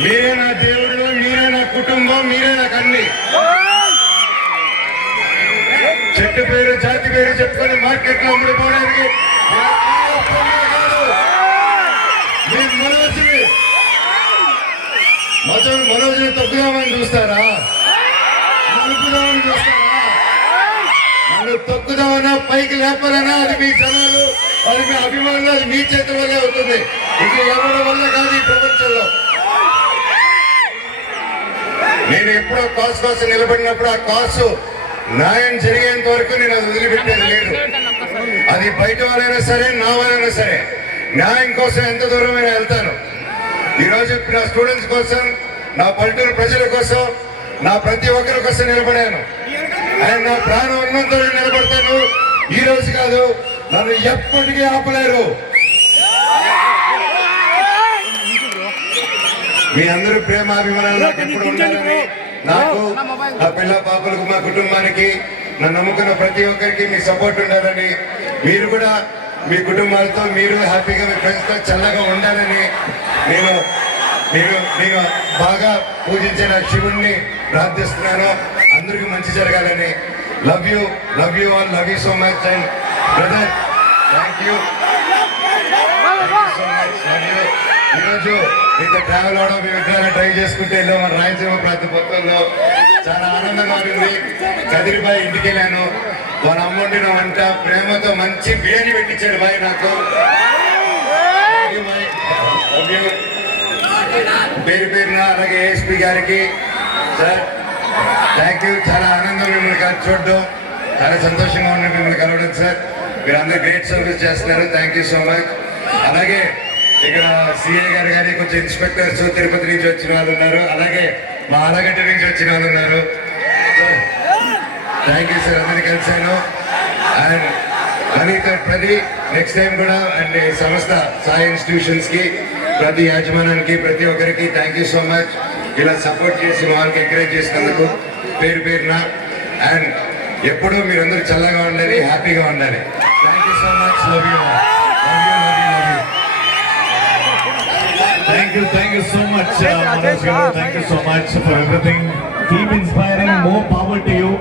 మీరే నా దేవుడు మీరే నా కుటుంబం మీరే నాకు అన్ని చెట్టు పేరు జాతి పేరు చెప్పుకొని మార్కెట్లో అమ్ముడుపోవడానికి మీ మనోజ్ని మొత్తం మనోజ్ని తొక్కుదామని చూస్తారా? నలుపుదామని చూస్తారా? నన్ను తొక్కుదామన్నా పైకి లేపాలన్నా అది మీ జనాలు అది మీ అభిమానులు అది మీ చేతి వల్లే అవుతుంది. ఇది ఎవరి వల్ల కాదు ఈ ప్రపంచంలో. నేను ఎప్పుడో కాసు కోసం నిలబడినప్పుడు ఆ కాసు న్యాయం జరిగేంత వరకు నేను అది వదిలిపెట్టేది లేదు. అది బయట వాళ్ళైనా సరే నా వాళ్ళైనా సరే న్యాయం కోసం ఎంత దూరమైనా వెళ్తాను. ఈరోజు నా స్టూడెంట్స్ కోసం నా పల్లెటూరు ప్రజల కోసం నా ప్రతి ఒక్కరి కోసం నిలబడాను. ఆయన నా ప్రాణం ఉన్నంత నిలబడతాను. ఈ రోజు కాదు నన్ను ఎప్పటికీ ఆపలేరు. మీ అందరూ ప్రేమ అభిమానాలు నాకు ఎప్పుడు ఉండాలని నాకు నా పిల్ల పాపలకు మా కుటుంబానికి నన్ను నమ్ముకున్న ప్రతి ఒక్కరికి మీ సపోర్ట్ ఉండాలని మీరు కూడా మీ కుటుంబాలతో మీరు హ్యాపీగా మీ ఫ్రెండ్స్తో చల్లగా ఉండాలని నేను నేను నేను బాగా పూజించిన శివుణ్ణి ప్రార్థిస్తున్నాను. అందరికీ మంచి జరగాలని. Love you love you all love you so much and brother thank you so much love you ఈరోజు మీతో ట్రావెల్ అవడం మీ విగ్రహాన్ని ట్రై చేసుకుంటే వెళ్ళాం మన రాయలసీమ ప్రాంత మొత్తంలో చాలా ఆనందంగా ఉంది కదిరిబాయి ఇంటికి వెళ్ళాను వాళ్ళ అమ్ముండిన వంట ప్రేమతో మంచి బిర్యానీ పెట్టించాడు బాయ్ నాకు. పేరు పేరున అలాగే ఏఎస్పి గారికి. సార్ థ్యాంక్ యూ చాలా ఆనందం మిమ్మల్ని కలిసి చూడడం. చాలా సంతోషంగా ఉంది మిమ్మల్ని కలవడం సార్ మీరు అందరూ గ్రేట్ సర్వీస్ చేస్తున్నారు. థ్యాంక్ యూ సో మచ్ అలాగే ఇక్కడ సిఐ గారు కానీ కొంచెం ఇన్స్పెక్టర్స్ తిరుపతి నుంచి వచ్చిన వాళ్ళు ఉన్నారు. అలాగే మా ఆలగడ్డ నుంచి వచ్చిన వాళ్ళు ఉన్నారు. థ్యాంక్ యూ సార్ అందరినీ కలిశాను. అండ్ అనిత ప్రతి నెక్స్ట్ టైం కూడా అండ్ సంస్థ సాయి ఇన్స్టిట్యూషన్స్కి ప్రతి యాజమానానికి ప్రతి ఒక్కరికి థ్యాంక్ యూ సో మచ్ ఇలా సపోర్ట్ చేసి వాళ్ళకి ఎంకరేజ్ చేసినందుకు పేరు పేరున. అండ్ ఎప్పుడూ మీరందరూ చల్లగా ఉండాలి హ్యాపీగా ఉండాలి. Thank you so much love you love you love you Thank you, thank you so much, uh, Manoj Thank you so much for everything. Keep inspiring. More power to you.